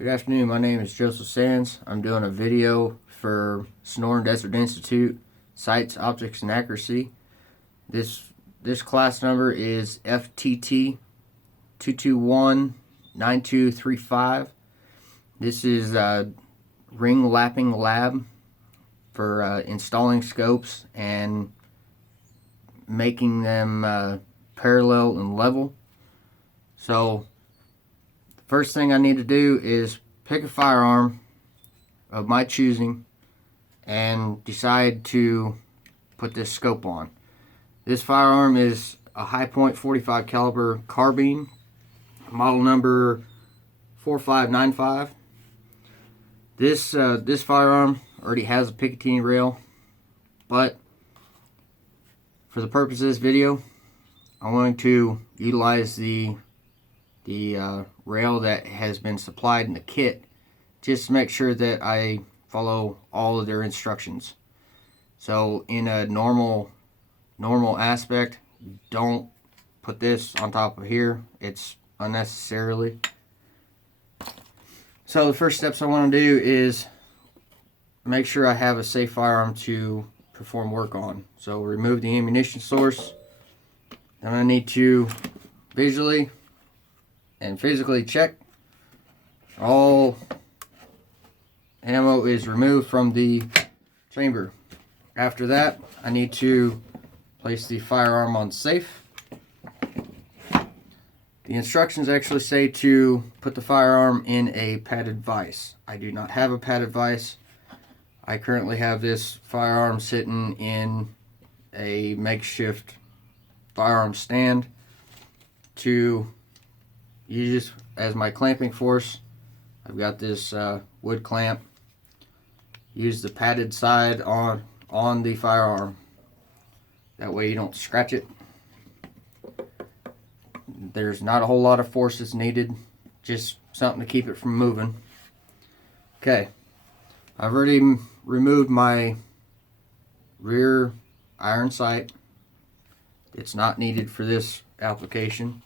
Good afternoon, my name is Joseph Sands. I'm doing a video for Sonoran Desert Institute, Sights, Optics, and Accuracy. This class number is FTT 2219235. This is a ring lapping lab for installing scopes and making them parallel and level. So first thing I need to do is pick a firearm of my choosing and decide to put this scope on. This firearm is a Hi-Point 45 caliber carbine, model number 4595. This firearm already has a Picatinny rail, but for the purpose of this video, I'm going to utilize the rail that has been supplied in the kit, just to make sure that I follow all of their instructions. So in a normal aspect, don't put this on top of here. It's unnecessarily. So the first steps I want to do is make sure I have a safe firearm to perform work on. So remove the ammunition source. Then I need to visually and physically check all ammo is removed from the chamber. After that, I need to place the firearm on safe. The instructions actually say to put the firearm in a padded vise. I do not have a padded vise. I currently have this firearm sitting in a makeshift firearm stand to use as my clamping force. I've got this wood clamp. Use the padded side on the firearm. That way you don't scratch it. There's not a whole lot of force that's needed, just something to keep it from moving. Okay, I've already removed my rear iron sight. It's not needed for this application.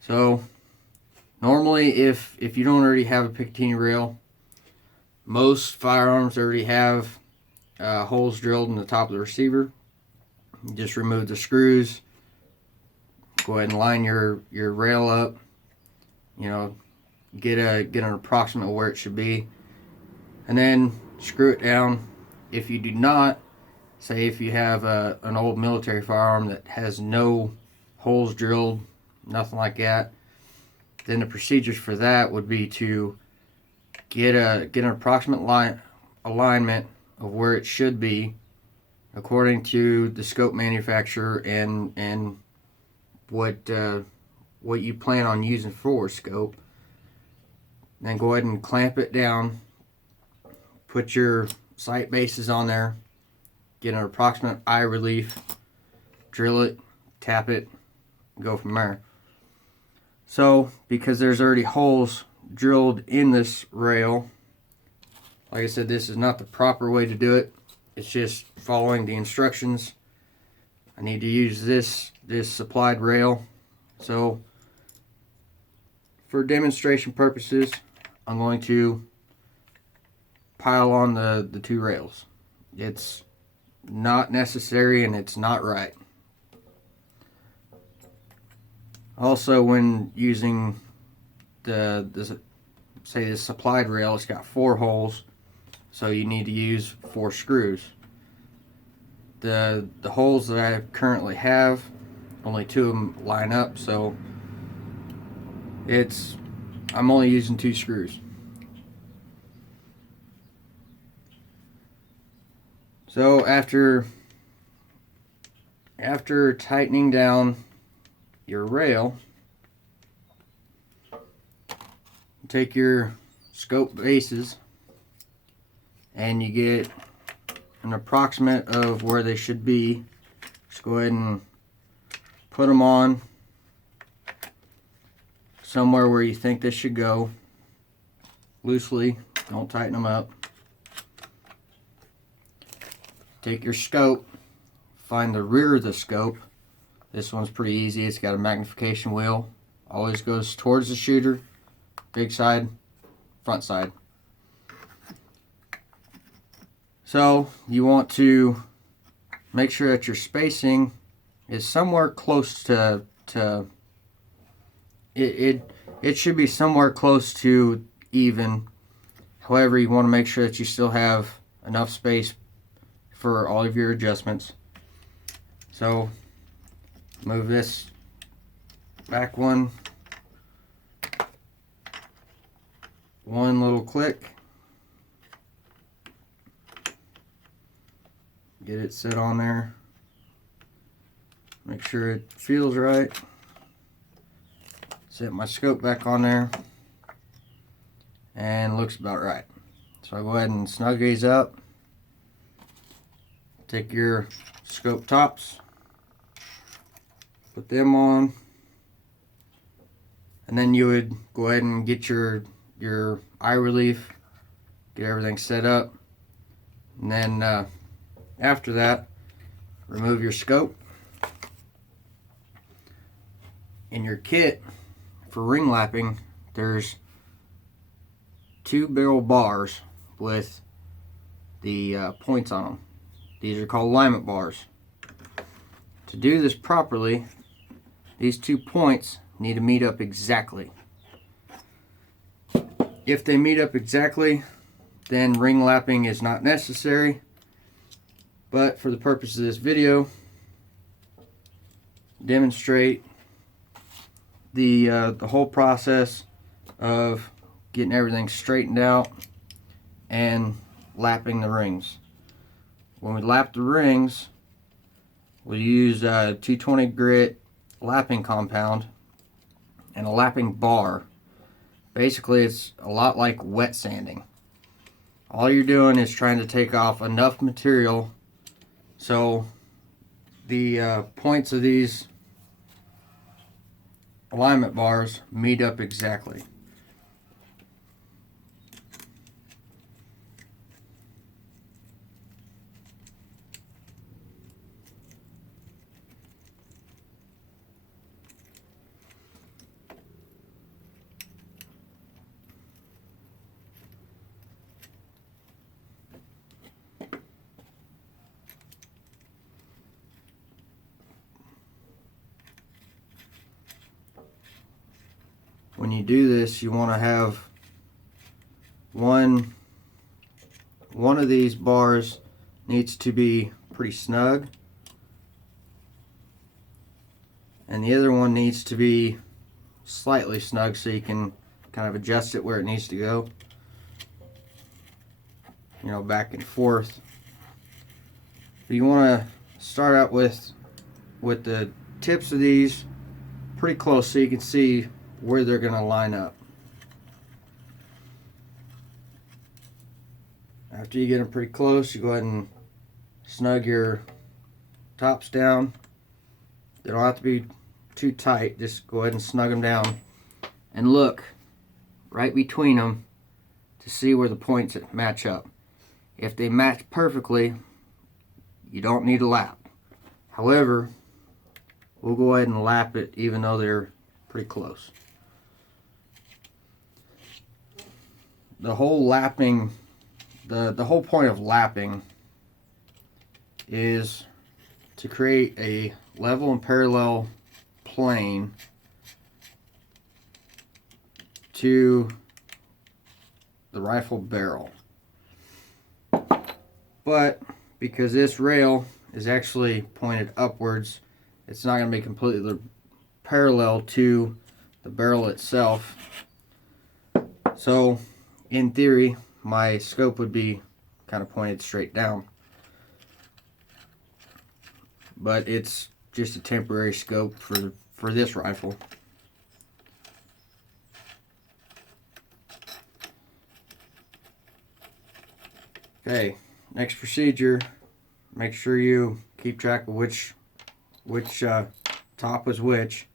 So normally if you don't already have a Picatinny rail, most firearms already have holes drilled in the top of the receiver. You just remove the screws, go ahead and line your rail up, get an approximate where it should be, and then screw it down. If you do not, say if you have an old military firearm that has no holes drilled, nothing like that, then the procedures for that would be to get an approximate alignment of where it should be according to the scope manufacturer and what you plan on using for a scope. Then go ahead and clamp it down, put your sight bases on there, get an approximate eye relief, drill it, tap it, go from there. So because there's already holes drilled in this rail, like I said, this is not the proper way to do it. It's just following the instructions. I need to use this supplied rail. So for demonstration purposes, I'm going to pile on the two rails. It's not necessary and it's not right. Also, when using the supplied rail, it's got 4 holes, so you need to use 4 screws. The holes that I currently have, only 2 of them line up, so I'm only using 2 screws. So after tightening down your rail, take your scope bases and you get an approximate of where they should be. Just go ahead and put them on somewhere where you think this should go, loosely, don't tighten them up. Take your scope, find the rear of the scope. This one's pretty easy. It's got a magnification wheel. Always goes towards the shooter. Big side front side. So you want to make sure that your spacing is somewhere close to it should be somewhere close to even. However, you want to make sure that you still have enough space for all of your adjustments. So move this back one little click. Get it set on there. Make sure it feels right. Set my scope back on there. And looks about right. So I'll go ahead and snug these up. Take your scope tops. Put them on. And then you would go ahead and get your eye relief. Get everything set up. And then after that, remove your scope. In your kit for ring lapping, there's 2 barrel bars with the points on them. These are called alignment bars. To do this properly, these 2 points need to meet up exactly. If they meet up exactly, then ring lapping is not necessary. But for the purpose of this video, demonstrate the whole process of getting everything straightened out and lapping the rings. When we lap the rings, we use 220 grit lapping compound and a lapping bar. Basically, it's a lot like wet sanding. All you're doing is trying to take off enough material so the points of these alignment bars meet up exactly. When you do this, you want to have one of these bars needs to be pretty snug, and the other one needs to be slightly snug so you can kind of adjust it where it needs to go, you know, back and forth. But you want to start out with the tips of these pretty close so you can see where they're going to line up. After you get them pretty close, you go ahead and snug your tops down. They don't have to be too tight, just go ahead and snug them down and look right between them to see where the points match up. If they match perfectly, you don't need a lap. However, we'll go ahead and lap it even though they're pretty close. The whole lapping, the whole point of lapping is to create a level and parallel plane to the rifle barrel. But because this rail is actually pointed upwards, it's not going to be completely parallel to the barrel itself. So in theory, my scope would be kind of pointed straight down. But it's just a temporary scope for this rifle. Okay, next procedure, make sure you keep track of which top was which.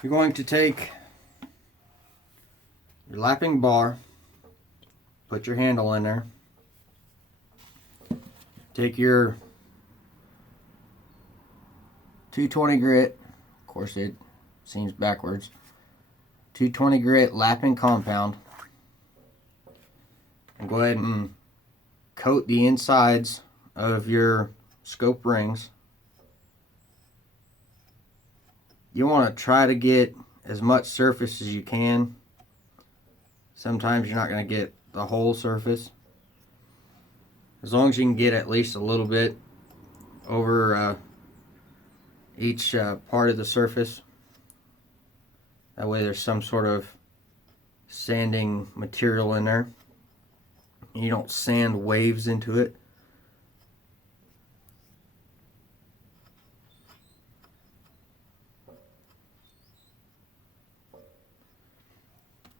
You're going to take your lapping bar, put your handle in there, take your 220 grit, of course it seems backwards, 220 grit lapping compound, and go ahead and coat the insides of your scope rings. You want to try to get as much surface as you can. Sometimes you're not going to get the whole surface. As long as you can get at least a little bit over each part of the surface. That way there's some sort of sanding material in there. You don't sand waves into it.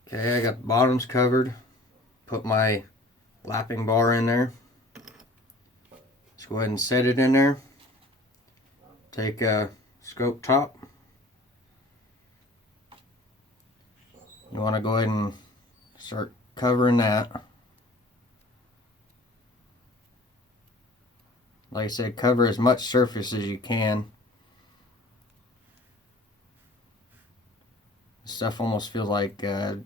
Okay, I got the bottoms covered. Put my lapping bar in there. Let's go ahead and set it in there. Take a scope top. You want to go ahead and start covering that. Like I said, cover as much surface as you can. This stuff almost feels like a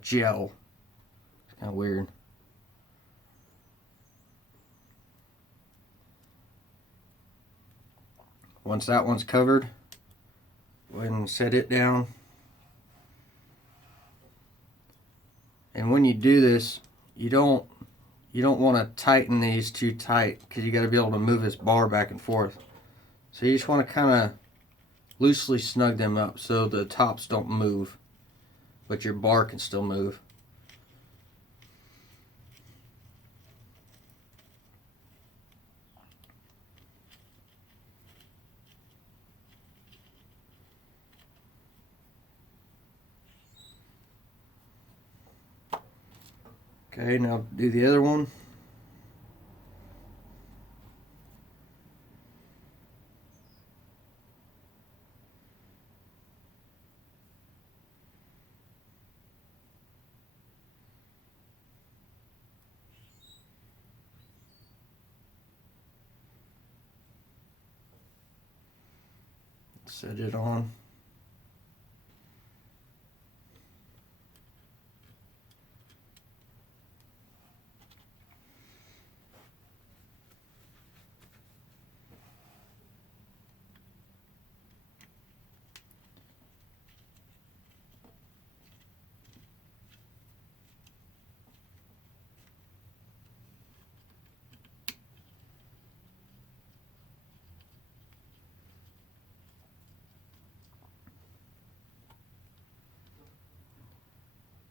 gel. It's kind of weird. Once that one's covered, go ahead and set it down. And when you do this, you don't want to tighten these too tight, because you got to be able to move this bar back and forth. So you just want to kind of loosely snug them up so the tops don't move, but your bar can still move. Okay, now do the other one. Set it on.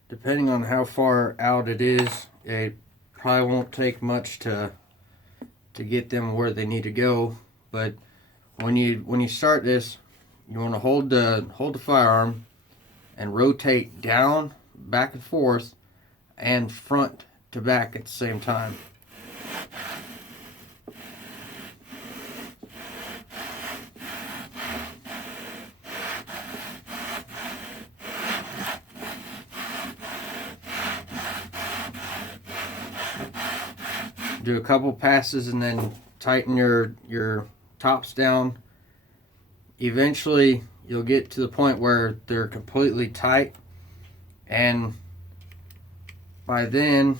Depending on how far out it is, it probably won't take much to get them where they need to go. But when you start this, you want to hold the firearm and rotate down, back and forth, and front to back at the same time. Do a couple passes and then tighten your tops down. Eventually you'll get to the point where they're completely tight, and by then,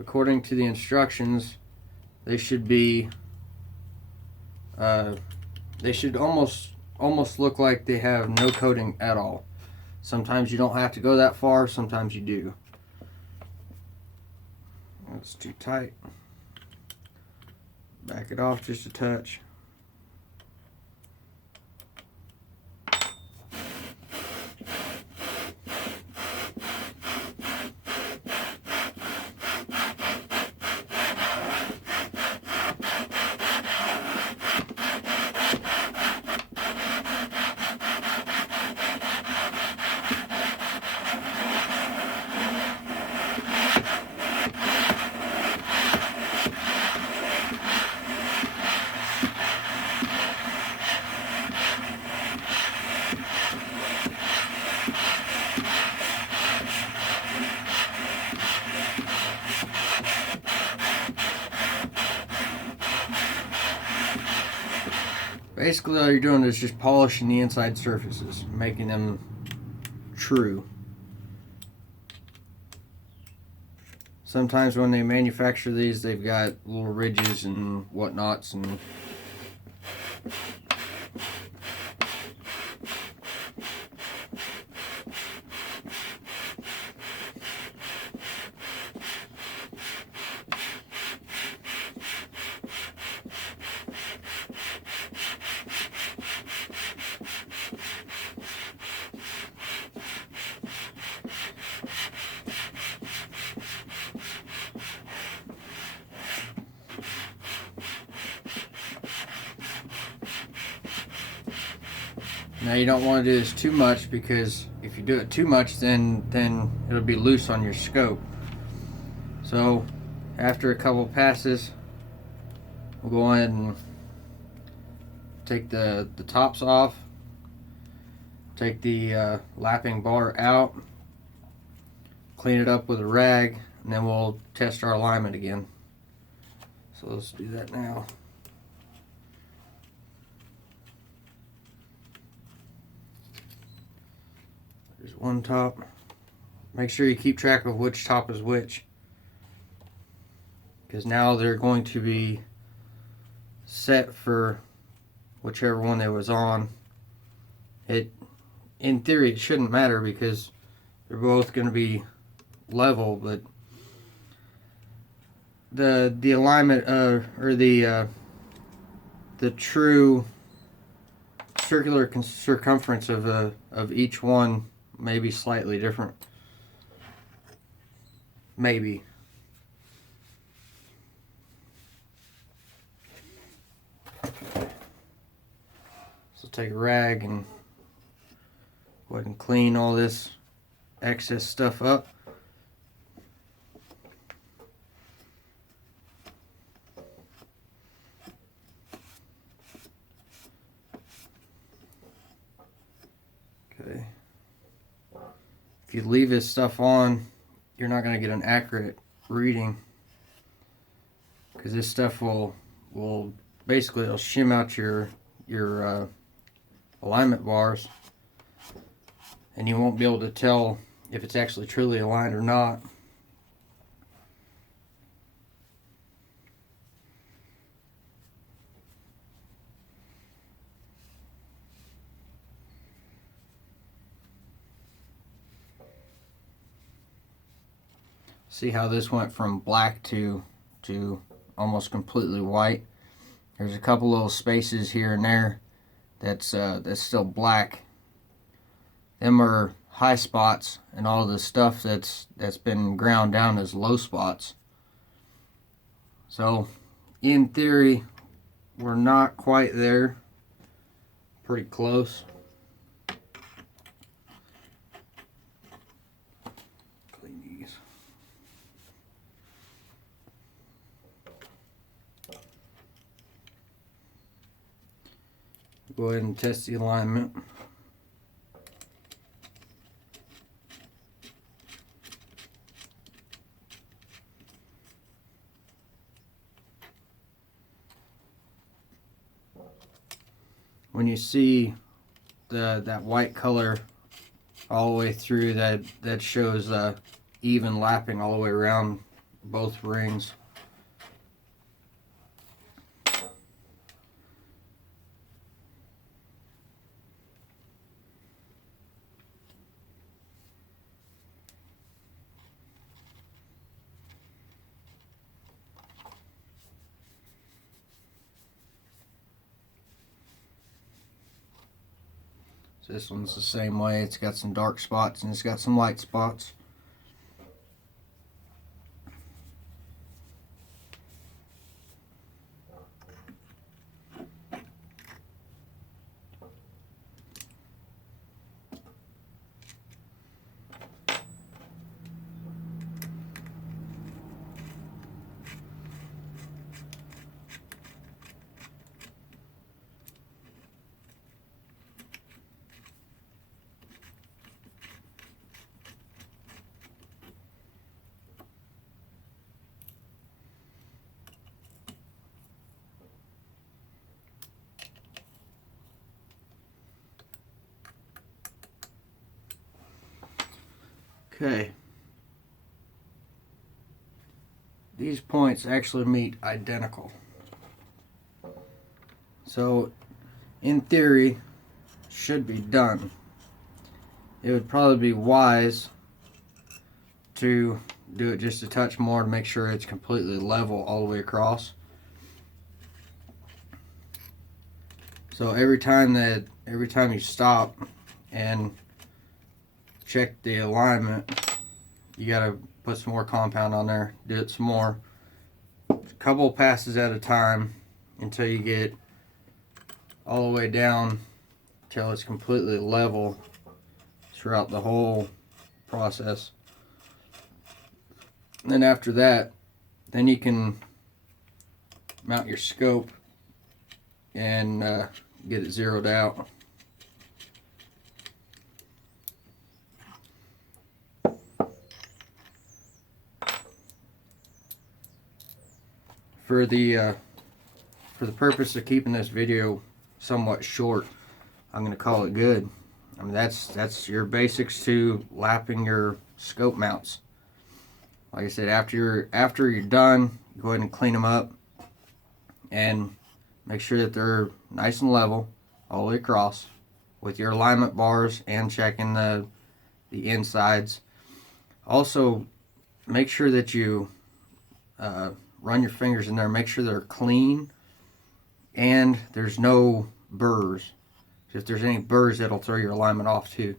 according to the instructions, they should be they should almost look like they have no coating at all. Sometimes you don't have to go that far, sometimes you do. That's too tight. Back it off just a touch. Basically all you're doing is just polishing the inside surfaces, making them true. Sometimes when they manufacture these, they've got little ridges and whatnots, and now you don't want to do this too much, because if you do it too much, then it'll be loose on your scope. So after a couple passes, we'll go ahead and take the tops off, take the lapping bar out, clean it up with a rag, and then we'll test our alignment again. So let's do that now. There's one top. Make sure you keep track of which top is which, because now they're going to be set for whichever one they was on. In theory, it shouldn't matter because they're both going to be level, but the alignment or the true circular circumference of each one may be slightly different. Maybe. So take a rag and go ahead and clean all this excess stuff up. Okay. If you leave this stuff on, you're not going to get an accurate reading, because this stuff will basically it'll shim out your alignment bars, and you won't be able to tell if it's actually truly aligned or not. See how this went from black to almost completely white? There's a couple little spaces here and there that's still black. Them are high spots, and all the stuff that's been ground down as low spots. So in theory, we're not quite there. Pretty close. Clean these. Go ahead and test the alignment. When you see that white color all the way through, that shows even lapping all the way around both rings. So this one's the same way. It's got some dark spots and it's got some light spots. Okay. These points actually meet identical. So, in theory, should be done. It would probably be wise to do it just a touch more to make sure it's completely level all the way across. So every time you stop and check the alignment, you gotta put some more compound on there, do it some more, a couple passes at a time until you get all the way down till it's completely level throughout the whole process. And then after that, then you can mount your scope and get it zeroed out. For the purpose of keeping this video somewhat short, I'm going to call it good. I mean, that's your basics to lapping your scope mounts. Like I said, after you're done, go ahead and clean them up and make sure that they're nice and level all the way across with your alignment bars and checking the insides. Also, make sure that you run your fingers in there, make sure they're clean and there's no burrs. If there's any burrs, that'll throw your alignment off too.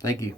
Thank you.